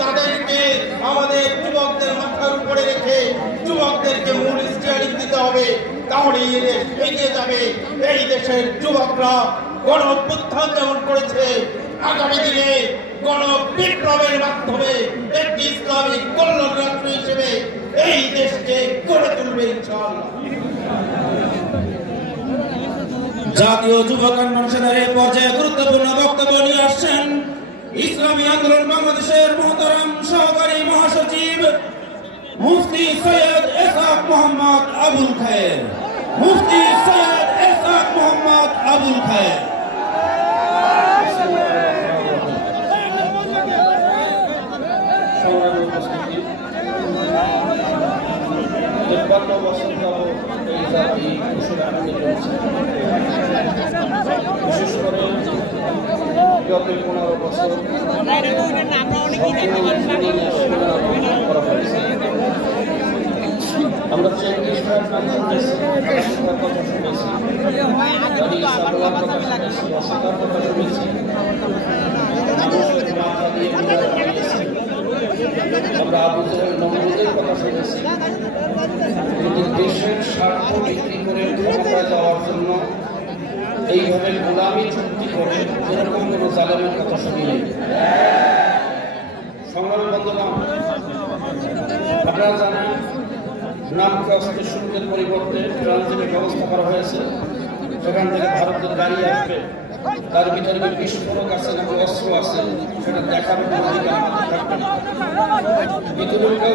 তাদেরকে আমাদের যুবকদের মাথার উপরে রেখে যুবকদেরকে মূল স্টিয়ারিং দিতে হবে, তাহলে এই দেশ এগিয়ে যাবে। এই দেশের যুবকরা গণ অভ্যুত্থান যেমন করেছে, আগামী দিনে গণ বিপ্লবের মাধ্যমে একটি ইসলামিক কল্যাণ রাষ্ট্র হিসেবে এই দেশকে গড়ে তুলবে ইনশাআল্লাহ। জাতীয় যুব কনভেনশনের এই পর্যায়ে গুরুত্বপূর্ণ বক্তব্য নিয়ে আসছেন ইসলামী আন্দোলন বাংলাদেশের মোহতারাম সহকারী মহাসচিব মুফতি সৈয়দ এসাক মোহাম্মদ আবুল খায়ের। মুফতি সৈয়দ এসাক মোহাম্মদ আবুল খায়ের। বিশেষ করে গত 15 বছর আমরা আমরা আবুদের নমরুদের কথা শুনেছি, কিন্তু দেশের স্বার্থ বিক্রি করে ক্ষমতায় যাওয়ার জন্য এইভাবে গোলামি চুক্তি করে এরকম কোনো জালেমের কথা শুনিনি। সংগ্রামী বন্ধুগণ, আপনারা জানেন নামকে অস্ত্র শুল্কের পরিবর্তে ট্রানজিটের ব্যবস্থা করা হয়েছে। সেখান থেকে ভারতের গাড়ি আসবে, তার ভিতরে বিস্ফোরক আছে নাকি অস্ত্র আছে সেটা দেখার কোনো অধিকার আমাদের থাকবে না। ইতিমধ্যে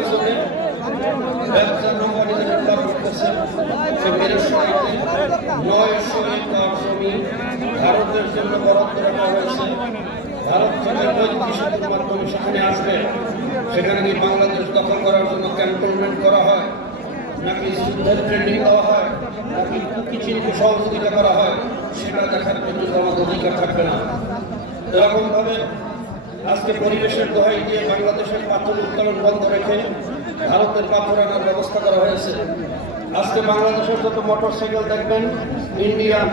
ব্যবসার নম্বরে গ্রেপ্তার করতেছে, সে মেরে শহীদে 900 একর জমি ভারতের জন্য বরাদ্দ রাখা হয়েছে। ভারত থেকে 35 মাধ্যমে সেখানে আসবে, সেখানে কি বাংলাদেশ দখল করার জন্য ক্যান্টনমেন্ট করা হয়, নাকি যুদ্ধের ট্রেনিং দেওয়া হয়, নাকি কুকি চিনকে সহযোগিতা করা হয়, সেটা দেখার জন্য আমাদের অধিকার থাকবে না। এরকম ভাবে আজকে পরিবেশের দোহাই দিয়ে বাংলাদেশের পাথর উত্তোলন বন্ধ রেখে ভারতের পাথর আনার ব্যবস্থা করা হয়েছে। আজকে বাংলাদেশের যত মোটরসাইকেল দেখবেন ইন্ডিয়ান,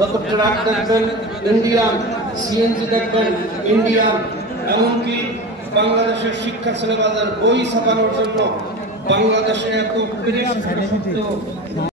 যত ট্রাক দেখবেন ইন্ডিয়ান, সিএনজি দেখবেন ইন্ডিয়ান, এমনকি বাংলাদেশের শিক্ষা সিলেবাসের বই ছাপানোর জন্য বাংলাদেশে এত